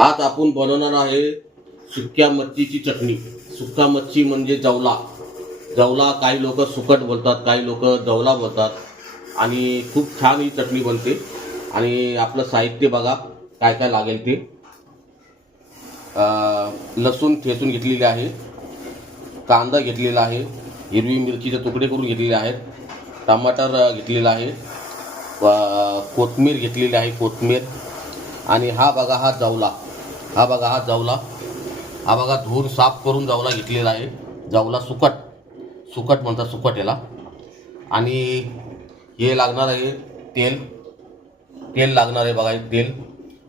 आज आपण बनवणार आहे सुक्या मच्छीची चटणी. सुक्का मच्छी म्हणजे जवला. जवला काही लोक सुकट बोलतात काही लोक जवला बोलतात. आणि खूप छान ही चटणी बनते. आणि आपलं साहित्य बघा काय काय लागेल ते. लसूण ठेचून घेतलेले आहे. कांदा घेतलेला आहे. हिरवी मिरचीचे तुकडे करून घेतलेले आहेत. टमाटर घेतलेला आहे. कोथमीर घेतलेली आहे कोथमीर. आणि हा बघा हा जवला. हा बघा हा जावला. हा बघा धुवून साफ करून जावला घेतलेला आहे. जावला सुकट. सुकट म्हणतात सुकट याला. आणि हे लागणार आहे तेल. तेल लागणार आहे बघा एक तेल.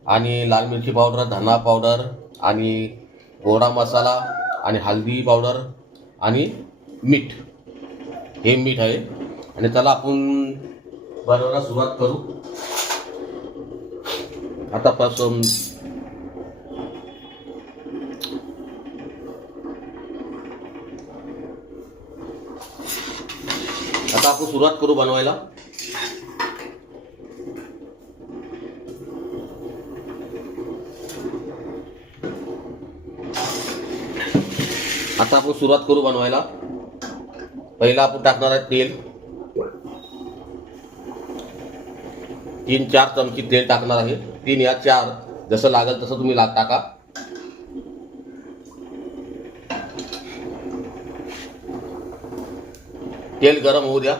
आणि लाल मिरची पावडर धना पावडर आणि गोडा मसाला आणि हळदी पावडर आणि मीठ. हे मीठ आहे. आणि त्याला आपण बनवायला सुरुवात करू. आतापासून आता आपण सुरुवात करू बनवायला. आता आपण सुरुवात करू बनवायला. पहिला आपण टाकणार आहे तेल. तीन चार चमची तेल टाकणार आहे. तीन या चार जसं लागेल तसं तुम्ही लाग टाका. तेल गरम होऊ द्या.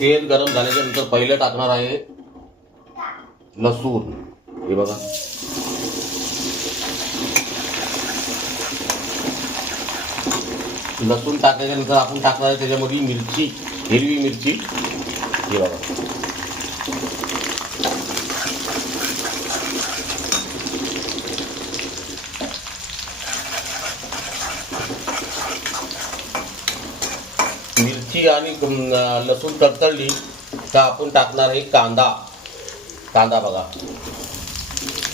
तेल गरम झाल्याच्यानंतर पहिले टाकणार आहे लसूण. हे बघा. लसूण टाकल्याच्यानंतर आपण टाकणार आहे त्याच्यामध्ये मिरची हिरवी मिरची. हे बघा. मिरची आणि लसूण तडतडली तर आपण टाकणार आहे कांदा. कांदा बघा.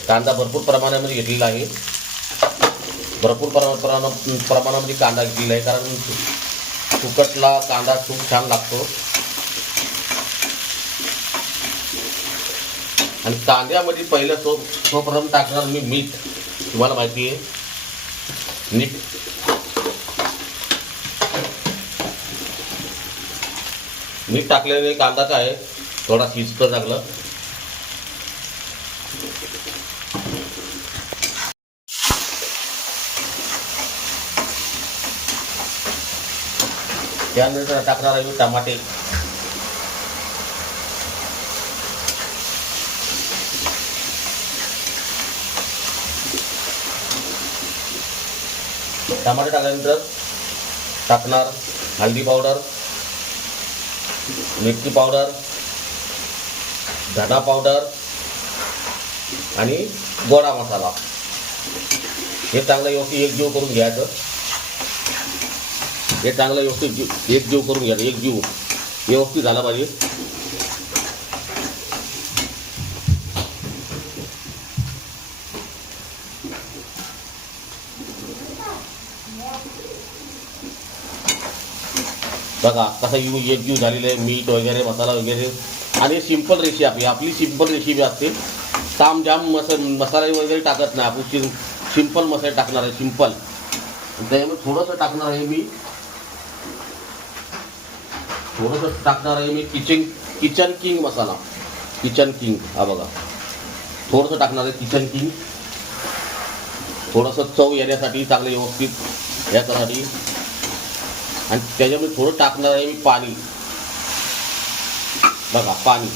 कांदा भरपूर प्रमाणामध्ये घेतलेला आहे. भरपूर प्रमा प्रमा प्रमाणामध्ये कांदा दिला आहे कारण सुकटला कांदा खूप छान लागतो. आणि कांद्यामध्ये पहिलं तो सर्वप्रथम टाकणार मी मीठ. तुम्हाला माहिती आहे. मीठ. मीठ टाकल्याने कांदा काय आहे, थोडा शिजतं चांगलं. त्यानंतर टाकणार आहे मी टमाटे टमाटे टाकल्यानंतर टाकणार हळदी पावडर मिरची पावडर धना पावडर आणि गोडा मसाला हे चांगलं व्यवस्थित एकजीव करून घ्यायचं हे चांगलं व्यवस्थित जीव करून करून एक जीव. व्यवस्थित झाला पाहिजे. बघा कसा येऊ एक जीव झालेला आहे मीठ वगैरे मसाला वगैरे. आणि सिंपल रेसिपी आपली. आपली सिंपल रेसिपी असते. तामजाम मस मसाला वगैरे टाकत नाही. आपण सिं सिंपल मसाले टाकणार आहे सिंपल त्याच्यामध्ये थोडंसं टाकणार आहे मी. थोडंसं टाकणार आहे मी Kitchen Kitchen King masala. Kitchen King हा बघा. थोडंसं टाकणार आहे किचन किंग. थोडंसं चव येण्यासाठी चांगलं व्यवस्थित याच्यासाठी. आणि त्याच्यामध्ये थोडं टाकणार आहे मी पाणी. बघा पाणी.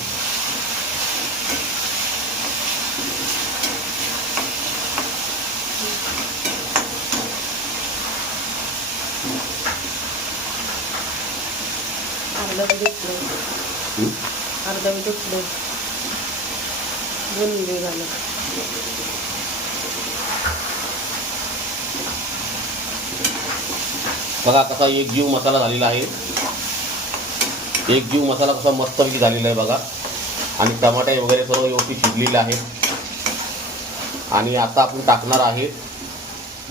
अर्धा घेतलं हं? दोन मिनिट झालं. बघा कसा एक जीव मसाला झालेला आहे. एक जीव मसाला कसा मस्तपैकी झालेला आहे बघा. आणि टमाटे वगैरे सर्व व्यवस्थित शिजलेले आहेत. आणि आता आपण टाकणार आहे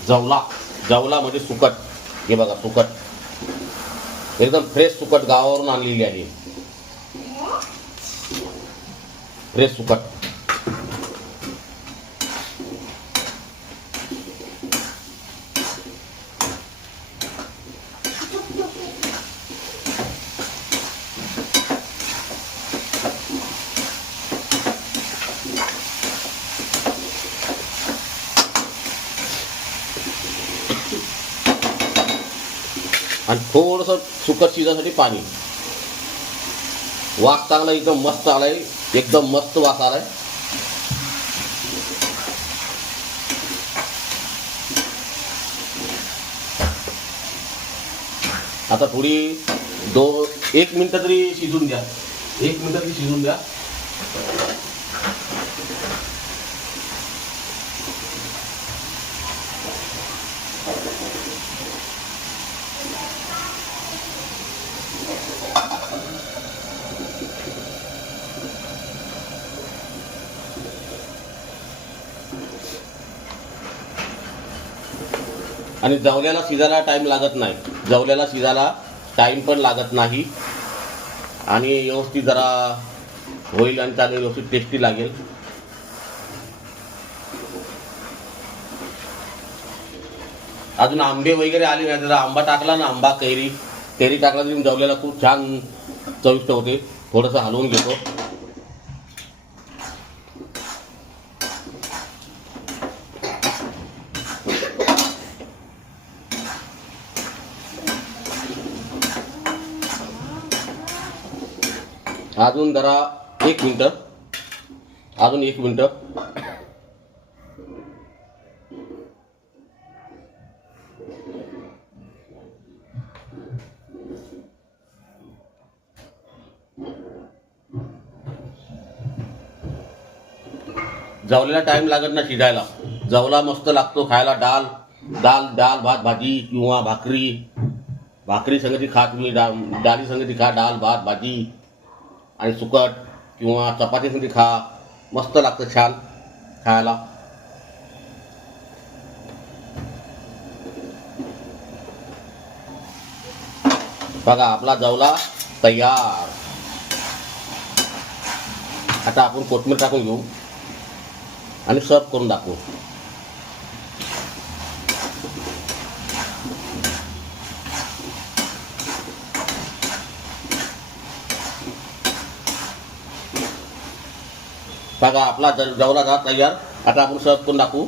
जवला. जवला म्हणजे सुकट हे बघा सुकट एकदम फ्रेश सुकट गावावरून आणलेली आहे. फ्रेश सुकट. आणि थोडंसं सुकट शिजासाठी पाणी. वास चांगला एकदम मस्त आलाय. एकदम मस्त वास आलाय. आता थोडी दो एक मिनटं तरी शिजून द्या एक मिनटं तरी शिजून द्या आणि जवल्याला शिजायला टाईम लागत नाही. जवल्याला शिजायला टाईम पण लागत नाही. आणि व्यवस्थित जरा होईल आणि त्याला व्यवस्थित टेस्टी लागेल. अजून आंबे वगैरे आले नाही. जरा आंबा टाकला ना आंबा कैरी. कैरी टाकला तरी जवल्याला खूप छान चविष्ट होते. थोडंसं हलवून घेतो. अजून जरा एक मिनटं. अजून एक मिनटं. जवलेला टाइम लागत ना शिजायला. जवला मस्त लागतो खायला. डाल दाल दाल भात भाजी किंवा भाकरी. भाकरी संगती खा तुम्ही डा डाळी संगती खा डाल भात भाजी. आणि सुकट किंवा चपाती खा. मस्त लागतं छान खायला. बघा आपला जवला तयार. आता आपण कोथमीर टाकून घेऊ. आणि सर्व करून दाखवू. बघा आपला ज- जेवला जा तयार? आता आपण सर्व करून दाखवू.